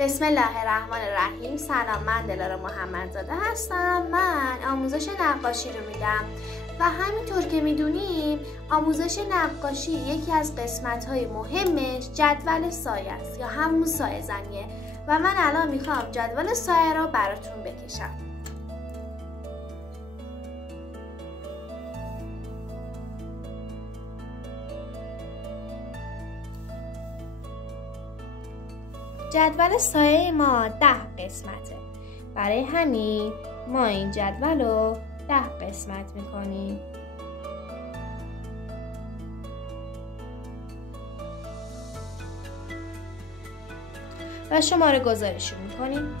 بسم الله الرحمن الرحیم. سلام، من دلارا محمدزاده هستم. من آموزش نقاشی رو میدم و همینطور که میدونیم آموزش نقاشی یکی از قسمت‌های مهمش جدول سایه است یا همون سایه زنیه و من الان میخوام جدول سایه رو براتون بکشم. جدول سایه ما 10 قسمته. برای همین ما این جدول رو 10 قسمت میکنیم. و شماره گذاریش میکنیم.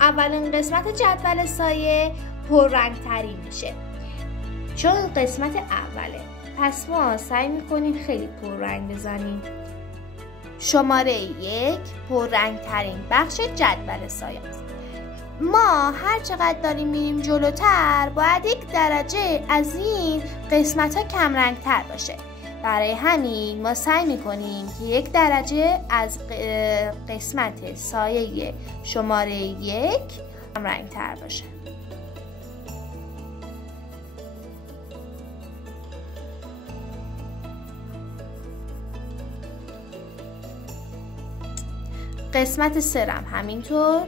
اولین قسمت جدول سایه پررنگ ترین میشه چون قسمت اوله، پس ما سعی میکنیم خیلی پررنگ بزنیم. شماره 1 پررنگ ترین بخش جدول سایه است. ما هر چقدر داریم میریم جلوتر باید 1 درجه از این قسمت ها کم رنگ تر باشه. برای همین ما سعی میکنیم که 1 درجه از قسمت سایه شماره 1 کم رنگ تر باشه. قسمت 3 هم همینطور.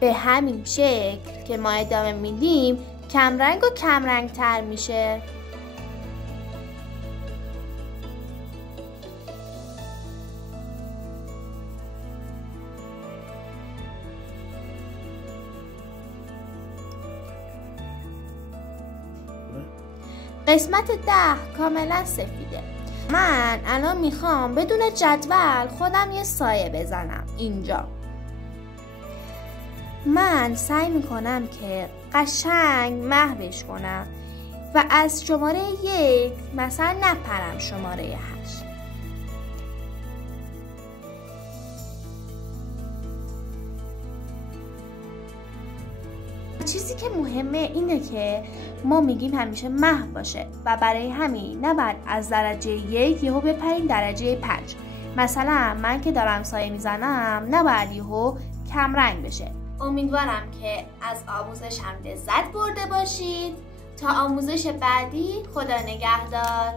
به همین شکل که ما ادامه میدیم کمرنگ و کمرنگ تر میشه. قسمت 10 کاملا سفیده. من الان میخوام بدون جدول خودم یه سایه بزنم. اینجا من سعی میکنم که قشنگ محوش کنم و از شماره 1 مثلا نپرم شماره 8. چیزی که مهمه اینه که ما میگیم همیشه محو باشه و برای همین نباید از درجه 1 یهو بپریم درجه 5. مثلا من که دارم سایه میزنم نباید یهو کم رنگ بشه. امیدوارم که از آموزش هم لذت برده باشید. تا آموزش بعدی، خدا نگهدار.